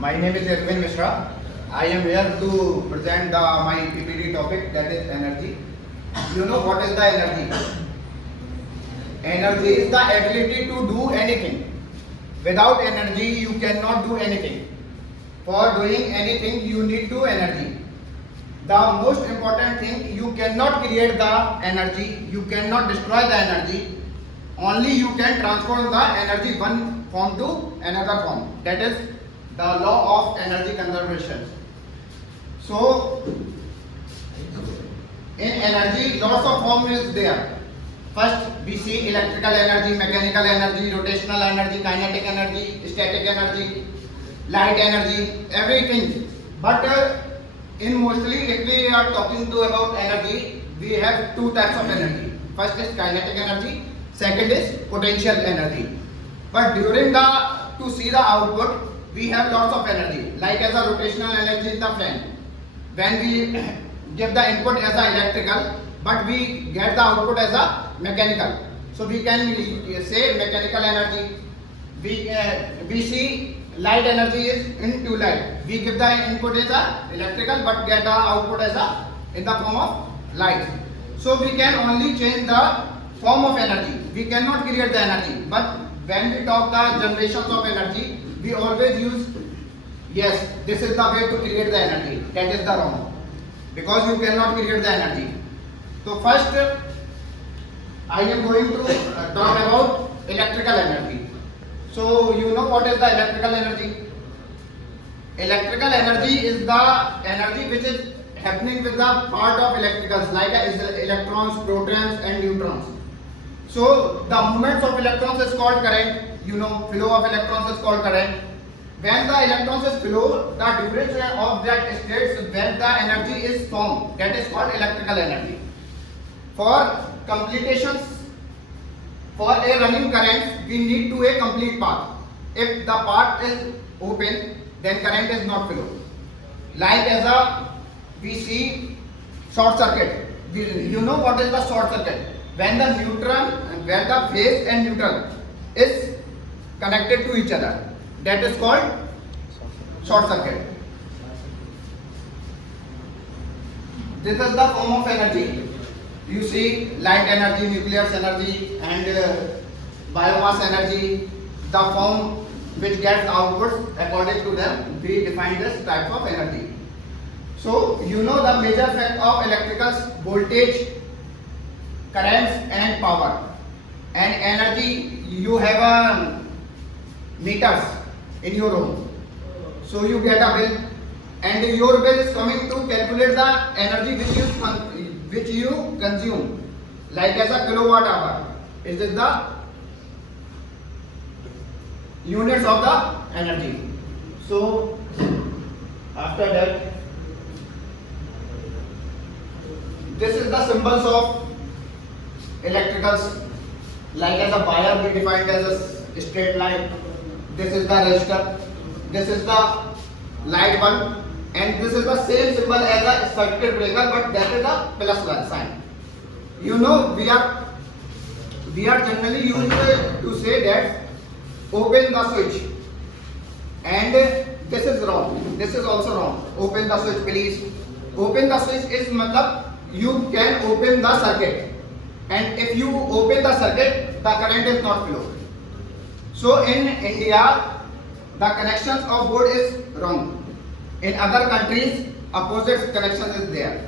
My name is Erwin Mishra. I am here to present my PPT topic, that is energy. You know what is the energy? Energy is the ability to do anything. Without energy, you cannot do anything. For doing anything, you need to energy. The most important thing, you cannot create the energy, you cannot destroy the energy. Only you can transform the energy one form to another form. That is the law of energy conservation. So, in energy, lots of form is there. First, we see electrical energy, mechanical energy, rotational energy, kinetic energy, static energy, light energy, everything. But in mostly, if we are talking to about energy, we have two types of energy. First is kinetic energy, second is potential energy. But during to see the output, we have lots of energy, like as a rotational energy in the fan. When we give the input as a electrical, but we get the output as a mechanical. So we can say mechanical energy. We see light energy is into light. We give the input as a electrical, but get the output as a in the form of light. So we can only change the form of energy. We cannot create the energy. But when we talk the generations of energy, we always use yes, this is the way to create the energy. That is the wrong. Because you cannot create the energy. So first, I am going to talk about electrical energy. So you know what is the electrical energy? Electrical energy is the energy which is happening with the part of electricals like electrons, protons and neutrons. So the movements of electrons is called current. You know, flow of electrons is called current. When the electrons is flow, the duration of that states when the energy is formed, that is called electrical energy. For completions, for a running current, we need to a complete path. If the path is open, then current is not flow. Like we see short circuit. You know what is the short circuit? When the phase and neutral is connected to each other, that is called short circuit. This is the form of energy. You see light energy, nuclear energy and biomass energy, the form which gets outputs according to them, we define this type of energy. So you know the major effect of electricals: voltage, currents and power. And energy, you have meters in your home. So you get a bill and your bill is coming to calculate the energy which you consume, like as a kilowatt hour. Is it the units of the energy? So after that, this is the symbols of electricals. Like as a wire, we defined as a straight line. This is the resistor. This is the light bulb. And this is the same symbol as a circuit breaker, but that is a plus sign. You know, we are generally used to say that open the switch. And this is wrong. This is also wrong. Open the switch, please. Open the switch is matlab you can open the circuit. And if you open the circuit, the current is not flow. So in India, the connections of board is wrong. In other countries, opposite connection is there.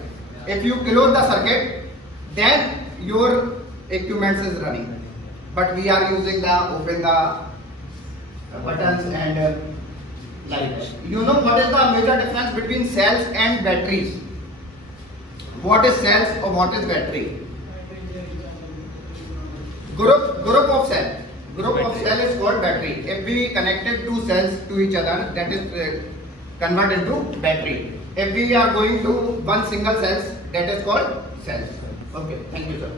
If you close the circuit, then your equipment is running. But we are using the open the buttons and light. You know what is the major difference between cells and batteries? What is cells or what is battery? Group of cell. Group of cell is called battery. If we connected two cells to each other, that is converted into battery. If we are going to one single cells, that is called cells. Okay, thank you, sir.